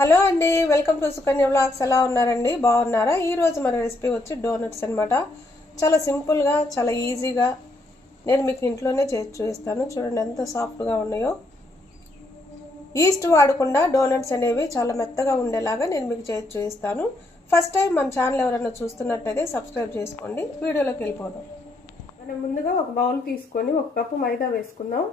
Hello అండి welcome to Sukanya blogs ఎలా ఉన్నారండి? బాగున్నారా? ఈరోజు మన రెసిపీ వచ్చి డోనట్స్ అన్నమాట. చాలా సింపుల్గా చాలా ఈజీగా నేను మీకు ఇంట్లోనే చేసి చూపిస్తాను. చూడండి ఎంత సాఫ్ట్గా ఉన్నాయో. ఈస్ట్ వాడకుండా డోనట్స్ అనేవి చాలా మెత్తగా ఉండేలాగా నేను మీకు చేసి చూపిస్తాను. ఫస్ట్ టైం మన ఛానల్ ఎవరైనా చూస్తున్నట్టయితే సబ్స్క్రైబ్ చేసుకోండి. వీడియోలోకి వెళ్ళిపోదాం. మనం ముందుగా ఒక బౌల్ తీసుకొని ఒక కప్పు మైదా వేసుకుందాం.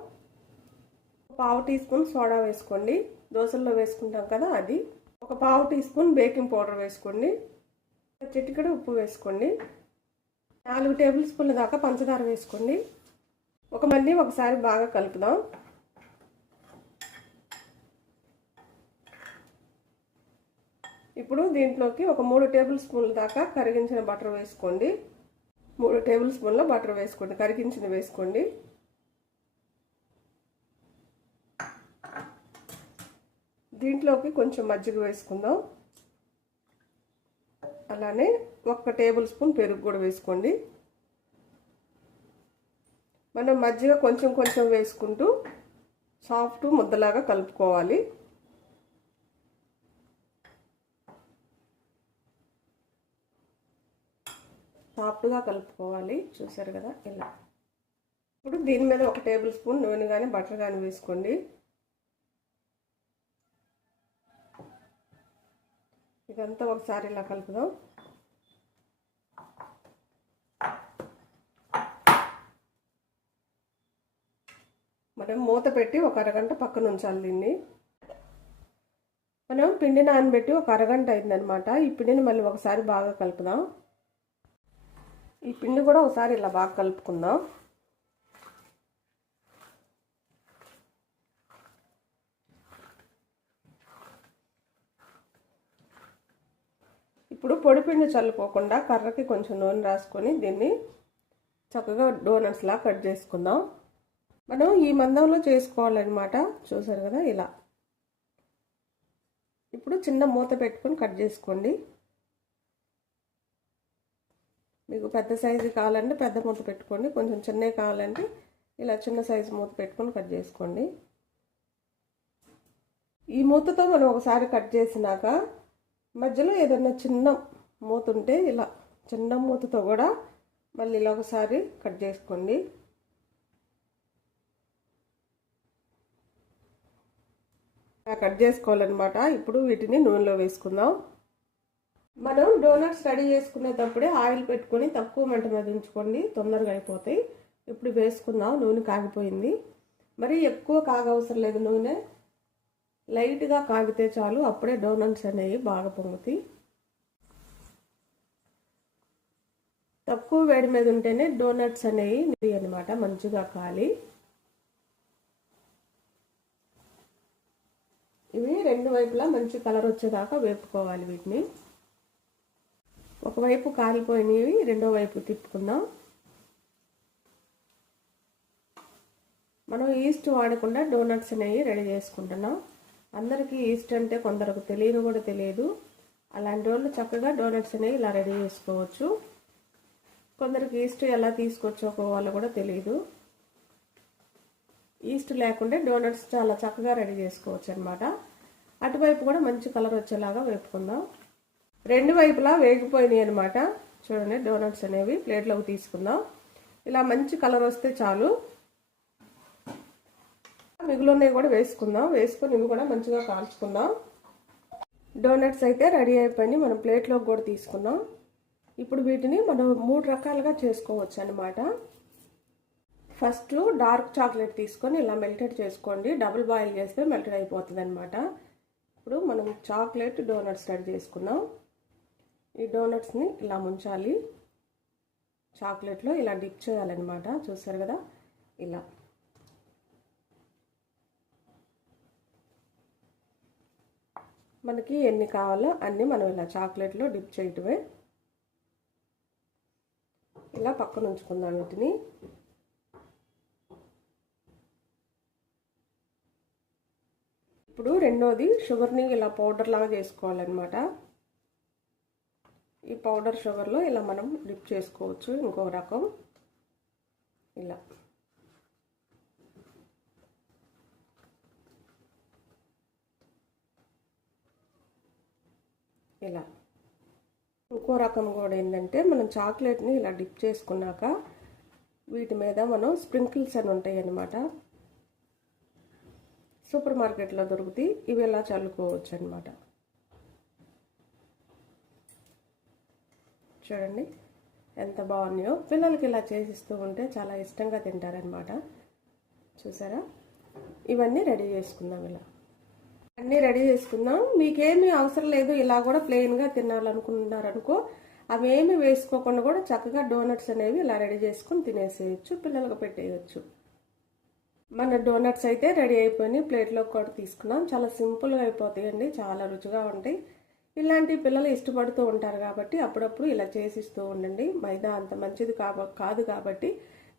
పావు టీ స్పూన్ సోడా వేసుకోండి. దోశల్లో వేసుకుంటాం కదా అది. ఒక పావు టీ స్పూన్ బేకింగ్ పౌడర్ వేసుకోండి. చిటికెడు ఉప్పు వేసుకోండి. నాలుగు టేబుల్ స్పూన్ల దాకా పంచదార వేసుకోండి. ఒక మళ్ళీ ఒకసారి బాగా కలుపుదాం. ఇప్పుడు దీంట్లోకి ఒక మూడు టేబుల్ స్పూన్ల దాకా కరిగించిన బటర్ వేసుకోండి. మూడు టేబుల్ స్పూన్ల బటర్ వేసుకోండి. కరిగించిన వేసుకోండి. దీంట్లోకి కొంచెం మజ్జిగ వేసుకుందాం. అలానే ఒక టేబుల్ స్పూన్ పెరుగు కూడా వేసుకోండి. మనం మజ్జిగ కొంచెం కొంచెం వేసుకుంటూ సాఫ్ట్ ముద్దలాగా కలుపుకోవాలి. సాఫ్ట్గా కలుపుకోవాలి. చూసారు కదా? ఇలా. ఇప్పుడు దీని మీద ఒక టేబుల్ స్పూన్ నూనె కానీ బటర్ కానీ వేసుకోండి. ఇదంతా ఒకసారి ఇలా కలుపుదాం. మనం మూత పెట్టి ఒక అరగంట పక్కన ఉంచాలి దీన్ని. మనం పిండి నానబెట్టి ఒక అరగంట అయిందనమాట ఈ పిండిని మళ్ళీ ఒకసారి బాగా కలుపుదాం. ఈ పిండి కూడా ఒకసారి ఇలా బాగా కలుపుకుందాం. ఇప్పుడు పొడిపిండి చల్లుకోకుండా కర్రకి కొంచెం నూనె రాసుకొని దీన్ని చక్కగా డోనట్స్లా కట్ చేసుకుందాం. మనం ఈ మందంలో చేసుకోవాలన్నమాట. చూసారు కదా ఇలా. ఇప్పుడు చిన్న మూత పెట్టుకొని కట్ చేసుకోండి. మీకు పెద్ద సైజు కావాలంటే పెద్ద మూత పెట్టుకోండి. కొంచెం చిన్నవి కావాలంటే ఇలా చిన్న సైజు మూత పెట్టుకొని కట్ చేసుకోండి. ఈ మూతతో మనం ఒకసారి కట్ చేసినాక మధ్యలో ఏదైనా చిన్న మూత ఉంటే ఇలా చిన్న మూతతో కూడా మళ్ళీ ఇలా ఒకసారి కట్ చేసుకోండి. కట్ చేసుకోవాలన్నమాట. ఇప్పుడు వీటిని నూనెలో వేసుకుందాం. మనం డోనట్స్ రెడీ చేసుకునేటప్పుడే ఆయిల్ పెట్టుకొని తక్కువ మంట మీద ఉంచుకోండి. తొందరగా అయిపోతాయి. ఇప్పుడు వేసుకుందాం. నూనె కాగిపోయింది. మరి ఎక్కువ కాగవసరం లేదు నూనె. లైట్గా కాగితే చాలు అప్పుడే డోనట్స్ అనేవి బాగా పొంగుతాయి. తక్కువ వేడి మీద ఉంటేనే డోనట్స్ అనేవి అనమాట మంచిగా కాలి. ఇవి రెండు వైపులా మంచి కలర్ వచ్చేదాకా వేపుకోవాలి వీటిని. ఒకవైపు కాలిపోయినవి రెండో వైపు తిప్పుకుందాం. మనం ఈస్ట్ వాడకుండా డోనట్స్ అనేవి రెడీ చేసుకుంటున్నాం. అందరికీ ఈస్ట్ అంటే కొందరికి తెలియని కూడా తెలియదు. అలాంటి వాళ్ళు చక్కగా డోనట్స్ అనేవి ఇలా రెడీ చేసుకోవచ్చు. కొందరికి ఈస్ట్ ఎలా తీసుకొచ్చుకోవాలో కూడా తెలియదు ఈస్ట్ లేకుంటే డోనట్స్ చాలా చక్కగా రెడీ చేసుకోవచ్చు అనమాట అటువైపు కూడా మంచి కలర్ వచ్చేలాగా వేపుకుందాం. రెండు వైపులా వేగిపోయినాయి అనమాట చూడండి డోనట్స్ అనేవి ప్లేట్లోకి తీసుకుందాం. ఇలా మంచి కలర్ వస్తే చాలు. మిగులున్నవి కూడా వేసుకుందాం. వేసుకొని ఇవి కూడా మంచిగా కాల్చుకుందాం. డోనట్స్ అయితే రెడీ అయిపోయింది మనం ప్లేట్లోకి కూడా తీసుకుందాం. ఇప్పుడు వీటిని మనం మూడు రకాలుగా చేసుకోవచ్చు అనమాట ఫస్ట్ డార్క్ చాక్లెట్ తీసుకొని ఇలా మెల్టెడ్ చేసుకోండి. డబుల్ బాయిల్ చేస్తే మెల్టెడ్ అయిపోతుంది అనమాట ఇప్పుడు మనం చాక్లెట్ డోనట్స్ రెడీ చేసుకున్నాం ఈ డోనట్స్ని ఇలా ముంచాలి. చాక్లెట్లో ఇలా డిప్ చేయాలన్నమాట. చూసారు కదా? ఇలా. మనకి ఎన్ని కావాలో అన్నీ మనం ఇలా చాక్లెట్లో డిప్ చేయటమే. ఇలా పక్కన ఉంచుకుందాం వీటిని. ఇప్పుడు రెండోది షుగర్ని ఇలా పౌడర్ లాగా చేసుకోవాలన్నమాట. ఈ పౌడర్ షుగర్లో ఇలా మనం డిప్ చేసుకోవచ్చు ఇంకో రకం. ఇలా. ఇలా ఇంకో రకం కూడా ఏంటంటే మనం చాక్లెట్ని ఇలా డిప్ చేసుకున్నాక వీటి మీద మనం స్ప్రింకిల్స్ అని ఉంటాయి అన్నమాట సూపర్ మార్కెట్లో దొరుకుతాయి. ఇవి ఎలా చల్లుకోవచ్చు అనమాట చూడండి ఎంత బాగున్నాయో. పిల్లలకి ఇలా చేసిస్తూ ఉంటే చాలా ఇష్టంగా తింటారనమాట చూసారా? ఇవన్నీ రెడీ చేసుకుందాం ఇలా. అన్నీ రెడీ చేసుకుందాం. మీకేమీ అవసరం లేదు ఇలా కూడా ప్లెయిన్గా తినాలనుకుంటున్నారనుకో అవి ఏమి వేసుకోకుండా కూడా చక్కగా డోనట్స్ అనేవి ఇలా రెడీ చేసుకుని తినేసేయచ్చు పిల్లలకు పెట్టేయచ్చు. మన డోనట్స్ అయితే రెడీ అయిపోయి ప్లేట్లో కూడా తీసుకున్నాం. చాలా సింపుల్గా అయిపోతాయండి చాలా రుచిగా ఉంటాయి. ఇలాంటి పిల్లలు ఇష్టపడుతూ ఉంటారు కాబట్టి అప్పుడప్పుడు ఇలా చేసిస్తూ ఉండండి. మైదా అంత మంచిది కాబ కాదు కాబట్టి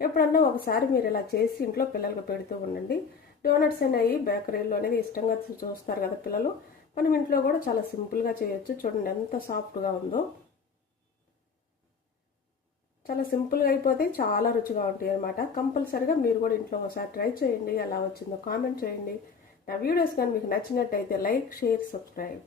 ఎప్పుడన్నా ఒకసారి మీరు ఇలా చేసి ఇంట్లో పిల్లలకు పెడుతూ ఉండండి. డోనట్స్ అనేవి బేకరీలో అనేది ఇష్టంగా చూస్తారు కదా పిల్లలు. మనం ఇంట్లో కూడా చాలా సింపుల్గా చేయొచ్చు. చూడండి ఎంత సాఫ్ట్గా ఉందో. చాలా సింపుల్గా అయిపోతే చాలా రుచిగా ఉంటాయి అనమాట కంపల్సరిగా మీరు కూడా ఇంట్లో ఒకసారి ట్రై చేయండి. ఎలా వచ్చిందో కామెంట్ చేయండి. నా వీడియోస్ కానీ మీకు నచ్చినట్టయితే లైక్ షేర్ సబ్స్క్రైబ్.